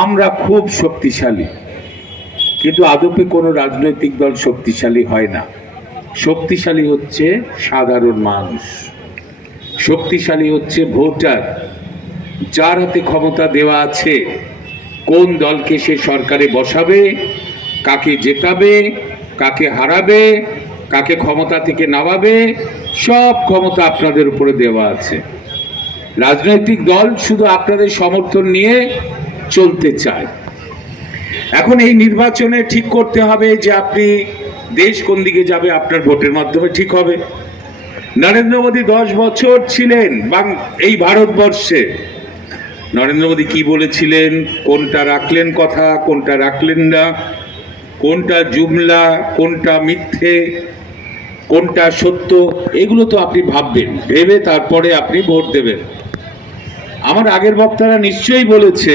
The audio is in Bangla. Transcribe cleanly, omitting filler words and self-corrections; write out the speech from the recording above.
আমরা খুব শক্তিশালী, কিন্তু আদপে কোনো রাজনৈতিক দল শক্তিশালী হয় না। শক্তিশালী হচ্ছে সাধারণ মানুষ, শক্তিশালী হচ্ছে ভোটার, যার হাতে ক্ষমতা দেওয়া আছে কোন দলকে সে সরকারে বসাবে, কাকে জেতাবে, কাকে হারাবে, কাকে ক্ষমতা থেকে নামাবে, সব ক্ষমতা আপনাদের উপরে দেওয়া আছে। রাজনৈতিক দল শুধু আপনাদের সমর্থন নিয়ে চলতে চায়। এখন এই নির্বাচনে ঠিক করতে হবে যে আপনি দেশ কোন দিকে যাবে, আপনার ভোটের মাধ্যমে ঠিক হবে। নরেন্দ্র মোদী 10 বছর ছিলেন এই ভারতবর্ষে। নরেন্দ্র মোদী কি বলেছিলেন, কোনটা রাখলেন কথা, কোনটা রাখলেন না, কোনটা জুমলা, কোনটা মিথ্যে, কোনটা সত্য, এগুলো তো আপনি ভাববেন, ভেবে তারপরে আপনি ভোট দেবেন। আমার আগের বক্তারা নিশ্চয়ই বলেছে